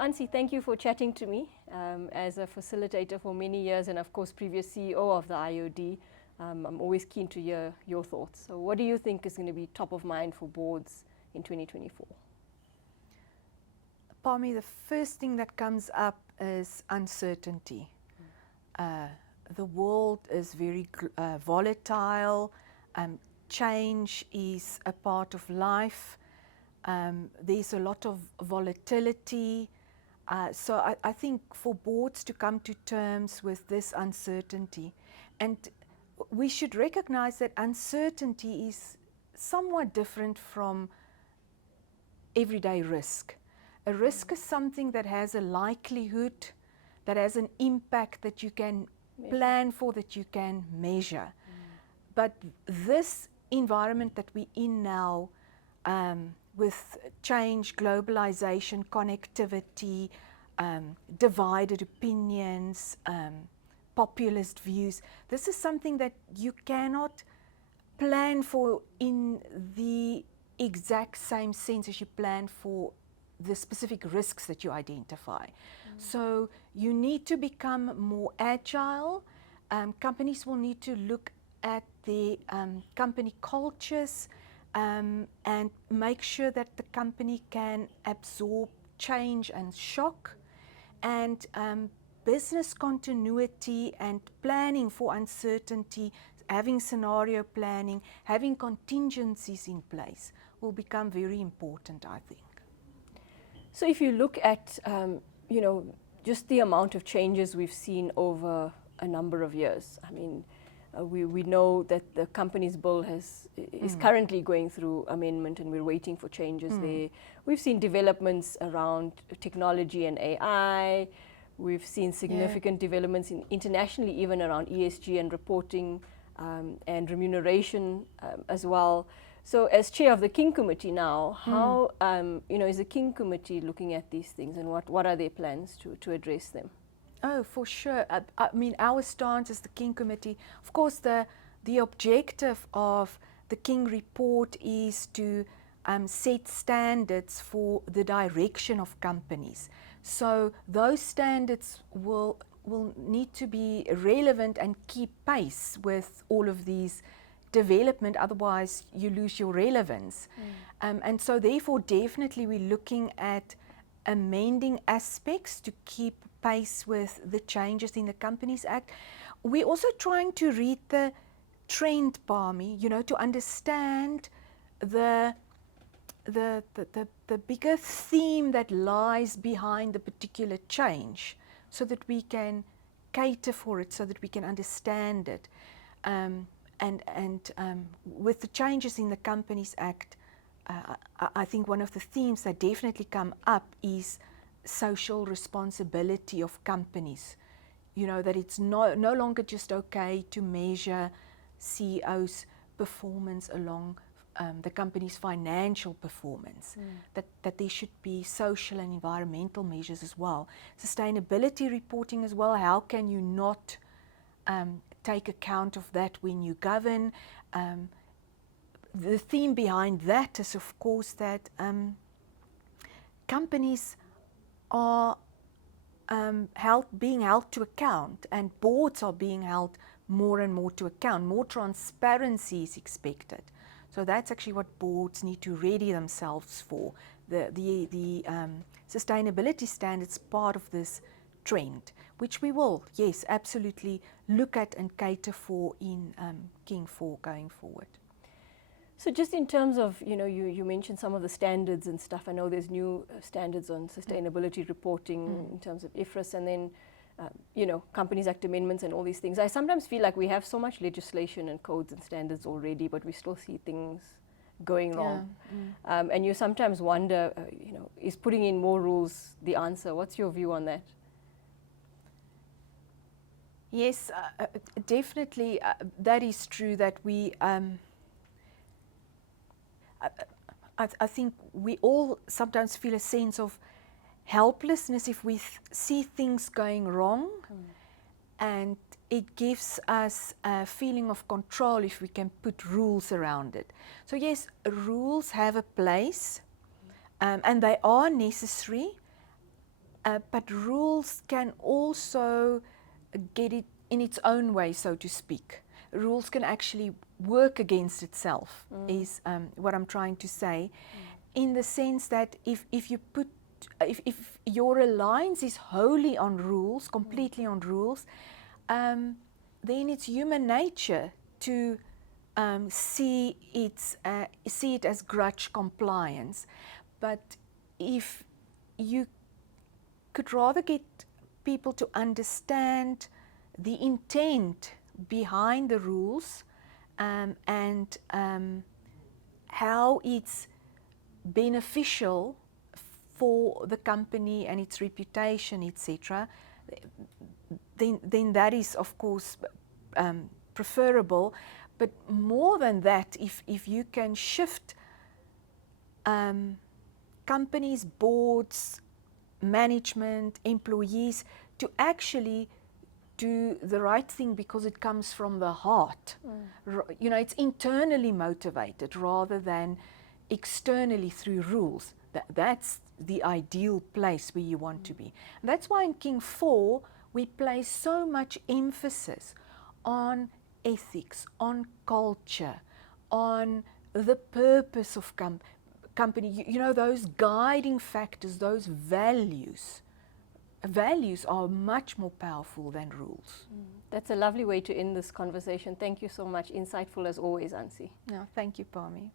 Ansie, thank you for chatting to me. As a facilitator for many years and of course previous CEO of the IoD, I'm always keen to hear your thoughts. So what do you think is going to be top of mind for boards in 2024? Parmi, the first thing that comes up is uncertainty. The world is very volatile. Change is a part of life. There's a lot of volatility. So I think for boards to come to terms with this uncertainty, and we should recognize that uncertainty is somewhat different from everyday risk. A risk is something that has a likelihood, that has an impact that you can plan for, that you can measure. But this environment that we're in now, with change, globalization, connectivity, divided opinions, populist views, this is something that you cannot plan for in the exact same sense as you plan for the specific risks that you identify. So you need to become more agile. Companies will need to look at the company cultures and make sure that the company can absorb change and shock, and business continuity and planning for uncertainty, having scenario planning, having contingencies in place will become very important, I think. So if you look at, just the amount of changes we've seen over a number of years, I mean, we know that the Companies Bill is currently going through amendment and we're waiting for changes there. We've seen developments around technology and AI. We've seen significant developments internationally, even around ESG and reporting and remuneration as well. So as chair of the King Committee now, how is the King Committee looking at these things, and what are their plans to address them? Oh, for sure. I mean, our stance as the King Committee, of course, the objective of the King report is to set standards for the direction of companies. So those standards will need to be relevant and keep pace with all of these development, otherwise you lose your relevance. And so therefore definitely we're looking at amending aspects to keep pace with the changes in the Companies Act. We're also trying to read the trend, Parmi, to understand the bigger theme that lies behind the particular change, so that we can cater for it, so that we can understand it. And with the changes in the Companies Act, I think one of the themes that definitely come up is social responsibility of companies. That it's no longer just okay to measure CEOs' performance along the company's financial performance, that there should be social and environmental measures as well. Sustainability reporting as well, how can you not take account of that when you govern? The theme behind that is, of course, that companies are being held to account, and boards are being held more and more to account. More transparency is expected. So that's actually what boards need to ready themselves for. The sustainability standards part of this trend, which we will, yes, absolutely look at and cater for in King 4 going forward. So just in terms of, you mentioned some of the standards and stuff. I know there's new standards on sustainability reporting in terms of IFRS, and then, Companies Act amendments and all these things. I sometimes feel like we have so much legislation and codes and standards already, but we still see things going wrong. And you sometimes wonder, is putting in more rules the answer? What's your view on that? Yes, definitely that is true, that we... I think we all sometimes feel a sense of helplessness if we see things going wrong, and it gives us a feeling of control if we can put rules around it. So yes, rules have a place, and they are necessary, But rules can also get it in its own way, so to speak. Rules can actually work against itself, is what I'm trying to say, in the sense that if you put, if your reliance is wholly on rules, completely on rules, then it's human nature to see it as grudge compliance. But if you could rather get people to understand the intent behind the rules, and how it's beneficial for the company and its reputation, etc., then that is, of course, preferable. But more than that, if you can shift companies, boards, management, employees to actually do the right thing because it comes from the heart. You know, it's internally motivated rather than externally through rules. That's the ideal place where you want to be. And that's why in King 4 we place so much emphasis on ethics, on culture, on the purpose of company. You know, those guiding factors, those values. Values are much more powerful than rules. That's a lovely way to end this conversation. Thank you so much. Insightful as always, Ansie. No, thank you, Parmi.